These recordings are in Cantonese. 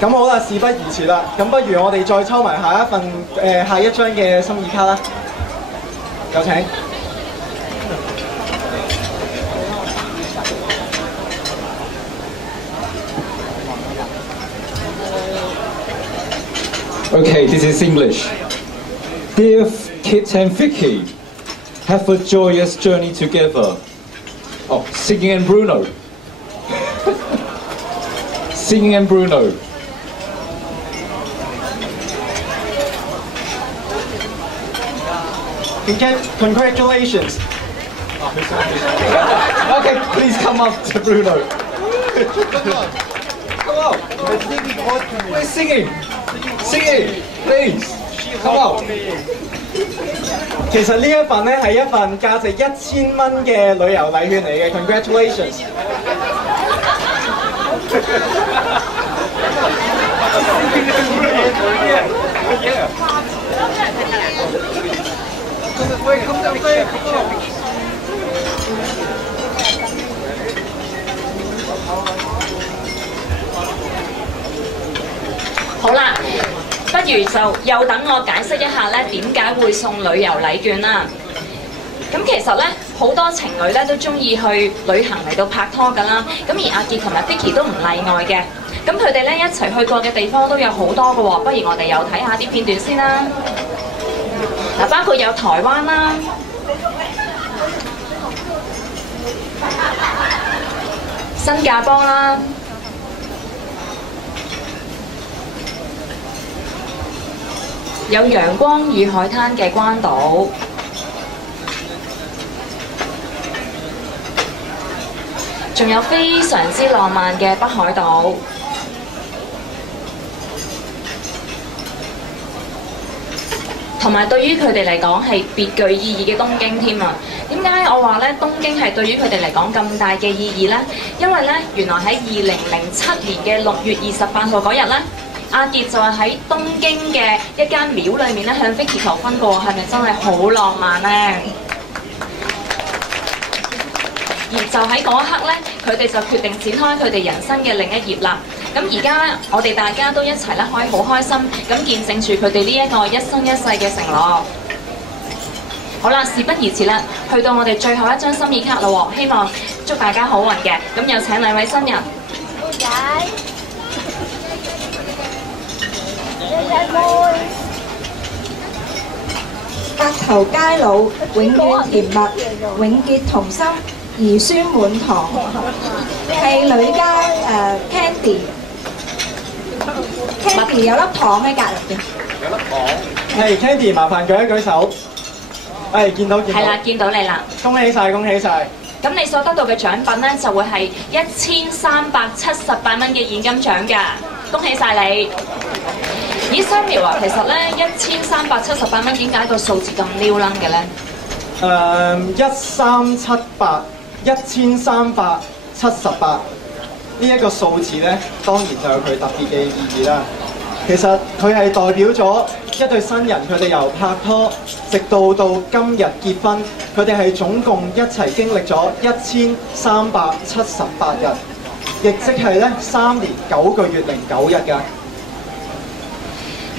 咁好啦，事不宜遲啦，咁不如我哋再抽埋下一張嘅心意卡啦，有請。Okay, this is English. Dear Kit and Vicky, have a joyous journey together. Oh, Singing and Bruno. Singing and Bruno. Congratulations. Okay, please come up to Bruno. Come on. We're singing. Singing, please. Come on. 其實呢一份咧係一份價值1000蚊嘅旅遊禮券嚟嘅 ，congratulations！ 好啦。不如就又等我解釋一下咧點解會送旅遊禮券啦。咁其實咧好多情侶咧都中意去旅行嚟到拍拖㗎啦。咁而阿傑同埋 Vicky 都唔例外嘅。咁佢哋咧一齊去過嘅地方都有好多㗎喎。不如我哋又睇下啲片段先啦。嗱，包括有台灣啦、新加坡啦。有陽光與海灘嘅關島，仲有非常之浪漫嘅北海道，同埋對於佢哋嚟講係別具意義嘅東京添啊！點解我話咧東京係對於佢哋嚟講咁大嘅意義呢？因為咧原來喺2007年嘅6月28號嗰日咧。阿傑就係喺東京嘅一間廟裏面咧向 Vicky 求婚過，係咪真係好浪漫呢？而就喺嗰一刻咧，佢哋就決定展開佢哋人生嘅另一頁啦。咁而家咧，我哋大家都一齊咧可以好開心咁見證住佢哋呢一個一生一世嘅承諾。好啦，事不宜遲啦，去到我哋最後一張心意卡啦喎，希望祝大家好運嘅。咁有請兩位新人。白頭偕老，永遠甜蜜，永結同心，兒孫滿堂。係女家Candy 有粒糖喺隔離嘅。有粒糖。係 Candy， 麻煩舉一舉手。係見到。係啦，見到你啦。恭喜晒，恭喜晒！咁你所得到嘅獎品咧，就會係1378蚊嘅現金獎㗎，恭喜晒你！咦 ，Samuel 啊，其實咧1378蚊點解個數字咁撩楞嘅咧？1378呢一個數字咧，當然就有佢特別嘅意義啦。其實佢係代表咗一對新人，佢哋由拍拖直到今日結婚，佢哋係總共一齊經歷咗1378日，亦即係咧3年9個月零9日㗎。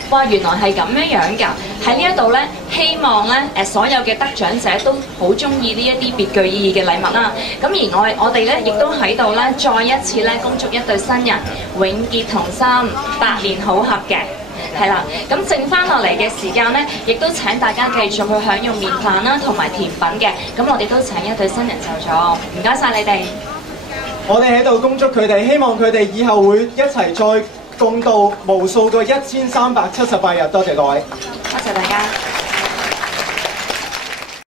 哇，原來係咁樣㗎！喺呢一度咧，希望咧所有嘅得獎者都好中意呢一啲別具意義嘅禮物啦。咁而我哋咧亦都喺度咧再一次咧恭祝一對新人永結同心，百年好合嘅。係啦，咁剩翻落嚟嘅時間咧，亦都請大家繼續去享用麵飯啦，同埋甜品嘅。咁我哋都請一對新人就咗，唔該晒你哋。我哋喺度恭祝佢哋，希望佢哋以後會一齊再共度無數個1378日。多謝各位，多謝大家。